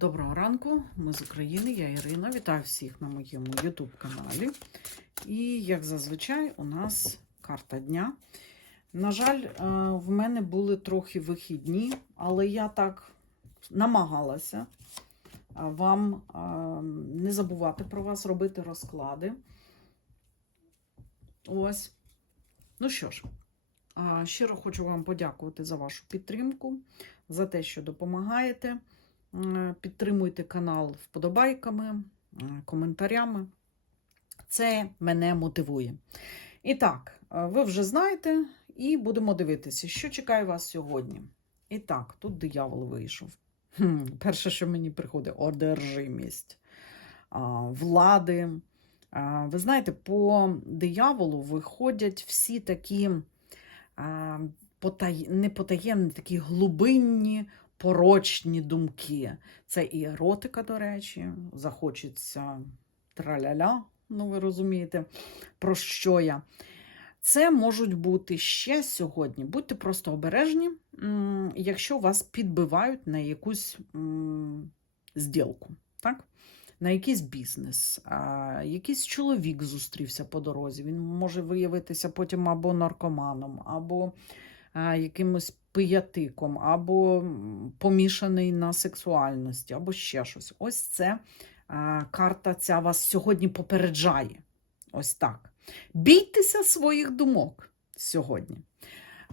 Доброго ранку, ми з України, я Ірина. Вітаю всіх на моєму YouTube каналі. І, як зазвичай, у нас карта дня. На жаль, е, в мене були трохи вихідні, але я так намагалася вам не забувати про вас, робити розклади. Ось. Ну що ж, щиро хочу вам подякувати за вашу підтримку, за те, що допомагаєте. Е, Підтримуйте канал вподобайками, е, коментарями. Це мене мотивує. І так, е, ви вже знаєте, і будемо дивитися, що чекає вас сьогодні. І так, тут диявол вийшов. Хм, Перше, що мені приходить, одержимість влади. Ви знаєте, по дияволу виходять всі такі не потаємні, такі глибинні, порочні думки. Це і еротика, до речі, захочеться траля-ля, ну ви розумієте, про що я. Це можуть бути ще сьогодні. Будьте просто обережні, якщо вас підбивають на якусь зділку, так? на якийсь бізнес. А, якийсь чоловік зустрівся по дорозі. Він може виявитися потім або наркоманом, або якимось пиятиком, або помішаний на сексуальності, або ще щось. Ось це карта ця вас сьогодні попереджає. Ось так. Бійтеся своїх думок сьогодні.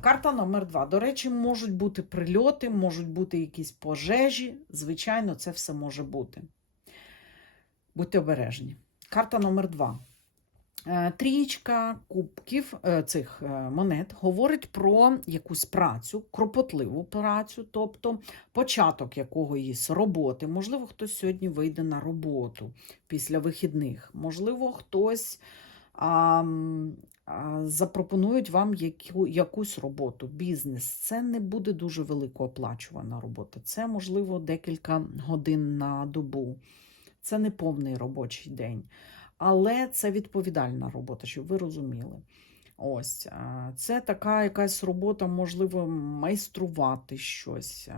Карта номер два. До речі, можуть бути прильоти, можуть бути якісь пожежі. Звичайно, це все може бути. Будьте обережні. Карта номер два. Е, Трієчка кубків е, цих е, монет говорить про якусь працю, кропотливу працю, тобто початок якоїсь роботи. Можливо, хтось сьогодні вийде на роботу після вихідних. Можливо, хтось а, а, запропонують вам яку, якусь роботу, бізнес. Це не буде дуже великооплачувана робота. Це, можливо, декілька годин на добу. Це не повний робочий день. Але це відповідальна робота, щоб ви розуміли. Ось це така якась робота, можливо, майструвати щось,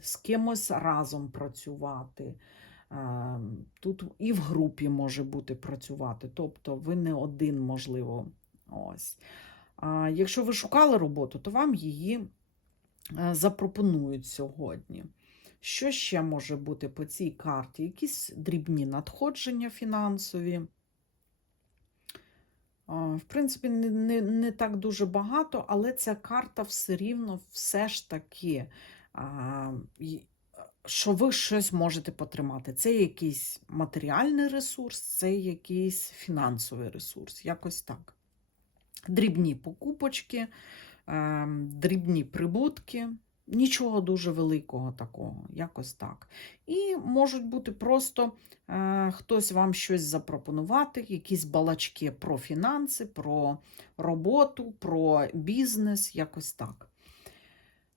з кимось разом працювати. Тут і в групі може бути працювати, тобто ви не один, можливо. Ось. Якщо ви шукали роботу, то вам її е, запропонують сьогодні. Що ще може бути по цій карті? Якісь дрібні надходження фінансові. В принципі, не, не, не так дуже багато, але ця карта все рівно все ж таки, що ви щось можете потримати. Це якийсь матеріальний ресурс, це якийсь фінансовий ресурс, якось так. Дрібні покупочки, е, дрібні прибутки. Нічого дуже великого такого, якось так. І можуть бути просто е, хтось вам щось запропонувати, якісь балачки про фінанси, про роботу, про бізнес, якось так.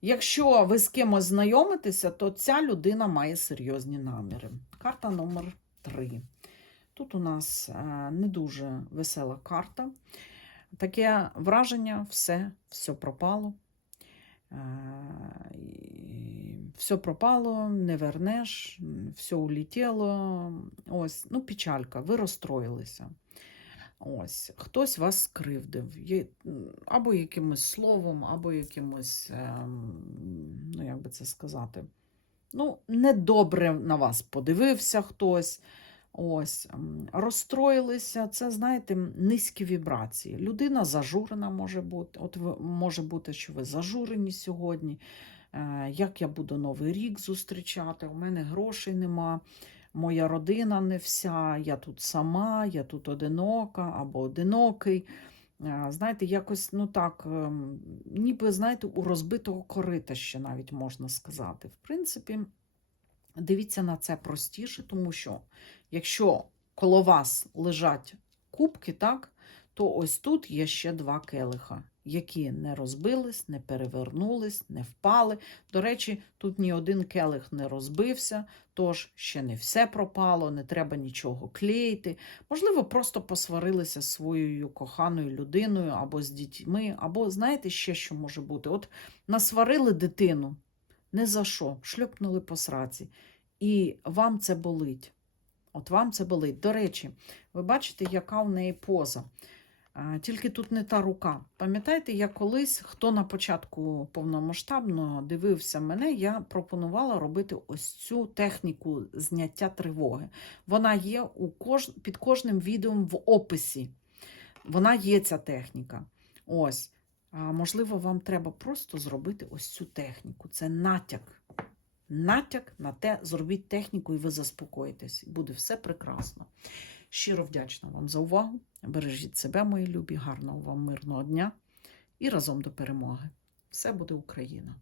Якщо ви з кимось знайомитеся, то ця людина має серйозні наміри. Карта номер 3. Тут у нас е, не дуже весела карта. Таке враження, все, все пропало. Все пропало, не вернеш, все улетіло. Ось, ну, печалька, ви розстроїлися. Ось, хтось вас скривдив, або якимось словом, або якимось, ем, ну як би це сказати, ну, недобре на вас подивився хтось. Ось, розстроїлися, це, знаєте, низькі вібрації. Людина зажурена може бути. От ви, може бути, що ви зажурені сьогодні. Е, як я буду Новий рік зустрічати? У мене грошей нема, моя родина не вся, я тут сама, я тут одинока або одинокий. Е, Знаєте, якось, ну так, ем, ніби, знаєте, у розбитого корита ще навіть можна сказати. В принципі, дивіться на це простіше, тому що якщо коло вас лежать кубки, так, то ось тут є ще два келиха, які не розбились, не перевернулись, не впали. До речі, тут ні один келих не розбився, тож ще не все пропало, не треба нічого клеїти. Можливо, просто посварилися з своєю коханою людиною або з дітьми, або знаєте ще, що може бути? От насварили дитину, не за що, шльопнули по сраці. І вам це болить. От вам це болить. До речі, ви бачите, яка у неї поза. Тільки тут не та рука. Пам'ятаєте, я колись, хто на початку повномасштабно дивився мене, я пропонувала робити ось цю техніку зняття тривоги. Вона є у кож... під кожним відео в описі. Вона є ця техніка. Ось. А, можливо, вам треба просто зробити ось цю техніку. Це натяк. Натяк на те, зробіть техніку, і ви заспокоїтесь. Буде все прекрасно. Щиро вдячна вам за увагу. Бережіть себе, мої любі, гарного вам мирного дня і разом до перемоги. Все буде Україна!